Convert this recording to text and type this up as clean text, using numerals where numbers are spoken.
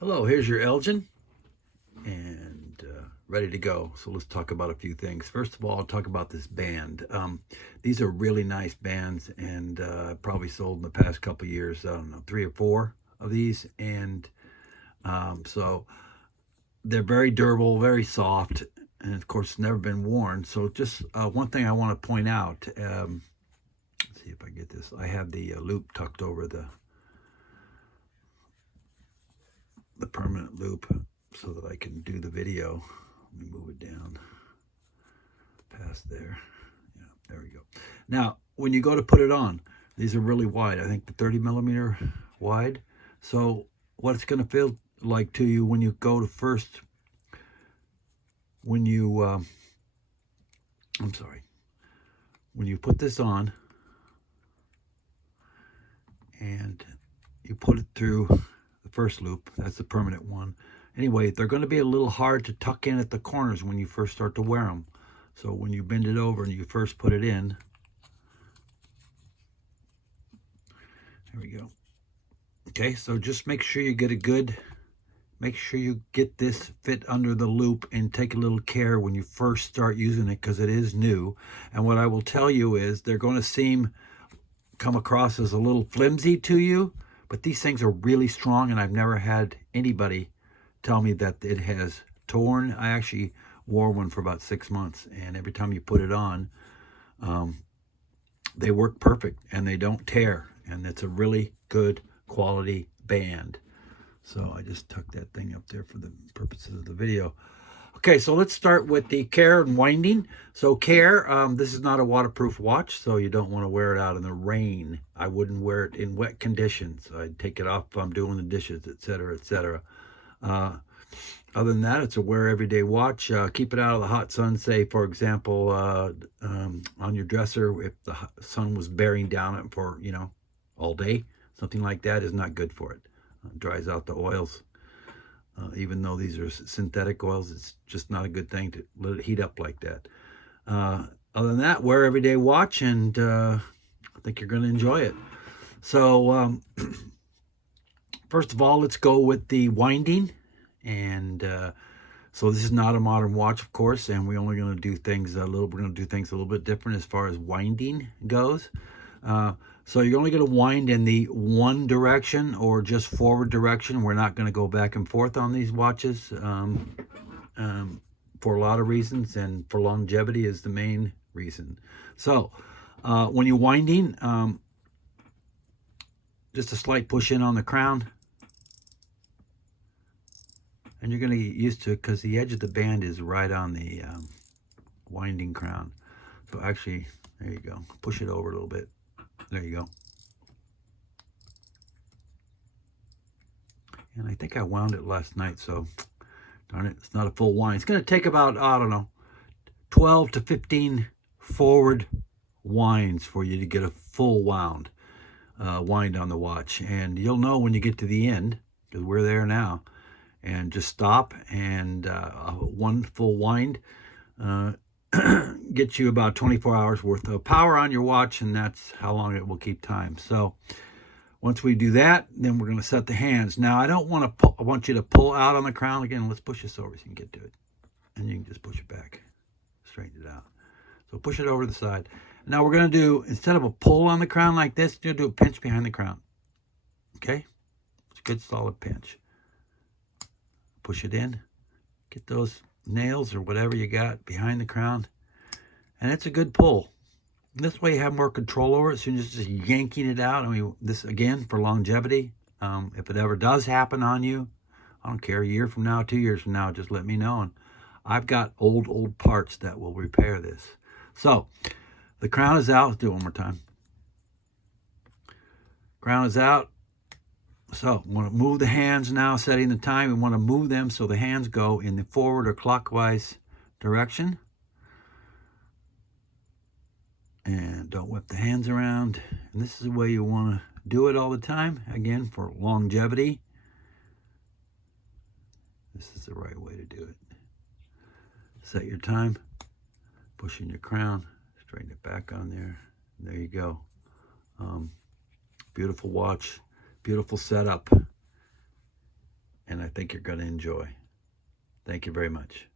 Hello, here's your Elgin, and ready to go. So let's talk about a few things. First of all, I'll talk about this band. These are really nice bands, and probably sold in the past couple of years. I don't know, 3 or 4 of these, and so they're very durable, very soft, and of course, never been worn. So just one thing I want to point out. Let's see if I get this. I have the loop tucked over the permanent loop so that I can do the video. Let me move it down past there. Yeah, there we go. Now, when you go to put it on, these are really wide. I think the 30 millimeter wide. So what it's going to feel like to you when you go to first, when you, I'm sorry, when you put this on and you put it through the first loop, that's the permanent one. Anyway, they're going to be a little hard to tuck in at the corners when you first start to wear them. So when you bend it over and you first put it in, there we go. Okay, so just make sure you get make sure you get this fit under the loop and take a little care when you first start using it because it is new. And what I will tell you is they're going to come across as a little flimsy to you, but these things are really strong, and I've never had anybody tell me that it has torn. I actually wore one for about 6 months, and every time you put it on, they work perfect and they don't tear, and it's a really good quality band. So I just tucked that thing up there for the purposes of the video. Okay, so let's start with the care and winding. So care, this is not a waterproof watch, so you don't want to wear it out in the rain. I wouldn't wear it in wet conditions. I'd take it off if I'm doing the dishes, etc., etc. Other than that, it's a wear everyday watch. Keep it out of the hot sun. Say, for example, on your dresser, if the sun was bearing down it for, all day, something like that is not good for it. Dries out the oils. Even though these are synthetic oils, it's just not a good thing to let it heat up like that. Other than that, wear everyday watch, and I think you're going to enjoy it. So first of all, let's go with the winding. And so this is not a modern watch, of course, and we're only going to do things a little bit different as far as winding goes. So you're only going to wind in the one direction or just forward direction. We're not going to go back and forth on these watches for a lot of reasons, and for longevity is the main reason. So when you're winding, just a slight push in on the crown, and you're going to get used to it because the edge of the band is right on the winding crown. So actually, there you go. Push it over a little bit. There you go. And I think I wound it last night, so darn it, it's not a full wind. It's going to take about, I don't know, 12 to 15 forward winds for you to get a full wind on the watch. And you'll know when you get to the end, because we're there now. And just stop, and one full wind gets you about 24 hours worth of power on your watch, and that's how long it will keep time. So once we do that, then we're going to set the hands. Now, I want you to pull out on the crown. Again, let's push this over so you can get to it. And you can just push it back, straighten it out. So push it over to the side. Now we're going to do, instead of a pull on the crown like this, you're going to do a pinch behind the crown. Okay? It's a good solid pinch. Push it in, get those nails or whatever you got behind the crown, and it's a good pull. And this way you have more control over it, so you're just yanking it out. I mean, this, again, for longevity, if it ever does happen on you, I don't care, a year from now, 2 years from now, just let me know. And I've got old parts that will repair this. So the crown is out. Let's do it one more time. Crown is out. So we want to move the hands now, setting the time. We want to move them so the hands go in the forward or clockwise direction. And don't whip the hands around. And this is the way you want to do it all the time. Again, for longevity, this is the right way to do it. Set your time, push in your crown, straighten it back on there. There you go. Beautiful watch. Beautiful setup. and I think you're going to enjoy. Thank you very much.